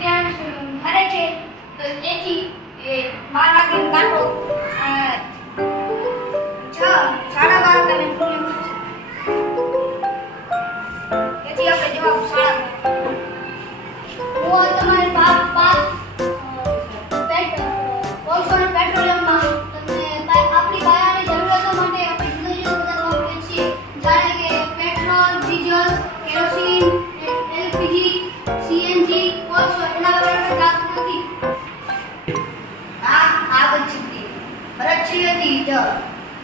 ત્યાં ફરે છે તો તેથી બાર વાગે કાઢો છ.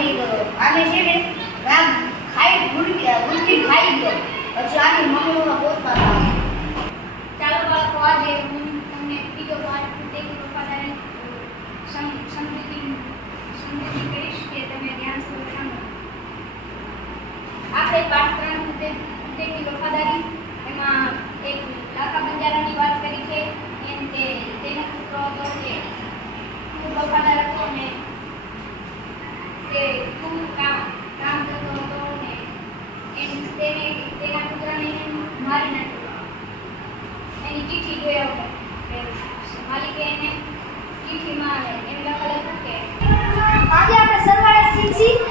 પાછળ રહી ગયો આને છે ને રામ ખાઈ ગુડકી ગુડકી ખાઈ ગયો પછી આની મમ્મીઓના પોતા હતા ચાલો બાળકો આજે હું તમને બીજો પાઠ તેની વફાદારી સમ- સમૃદ્ધિ સમૃદ્ધિ કરીશ કે તમે ધ્યાનપૂર્વક સાંભળો આપણે પાઠ ત્રણ તેની વફાદારી એમાં એક લાખા બંજારાની વાત કરી છે એમ તે તેનો પુત્ર હતો તે ખૂબ વફાદાર હતો ને ચિઠ્ઠી જોયા હતા માલિકે એને ચિઠ્ઠીમાં એમ લખેલું હતું કે આજે આપણે સરવાળે શીખી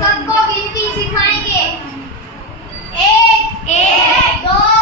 सबको गिनती सिखाएँगे। एक एक दो